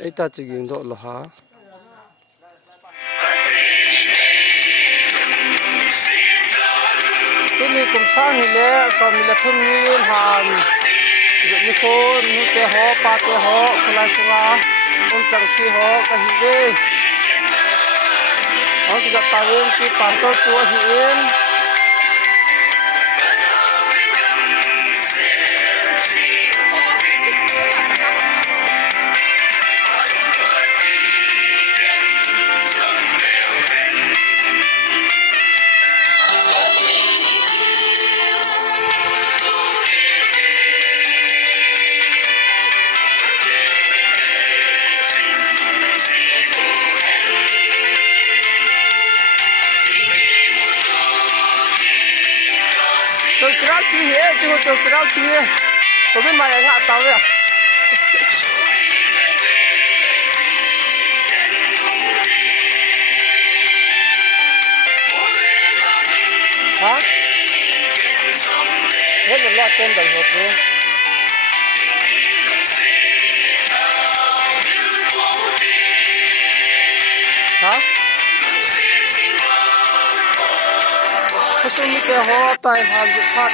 ไอ้ตาจะยิงโดดหรอฮะตัวนี้กุมสร้างนี่แหละสอนมีละทุ่นนี้หานหยุดมีคนมีเตะหอปาเตะหอคนละสงาคนจังสีหอกะฮิเวอ๋อที่จะตาเองที่ปาสตอร์ตัวหิเองจนกระทั่งที่เหี้ยจนกระทั่งที่ผมไม่มาอย่างงั้นตามเลยฮะเฮ้ยมันรอดเต็มแบบหมดเลยฮะเขาจะมีแต่หัวไตหางยุบพัด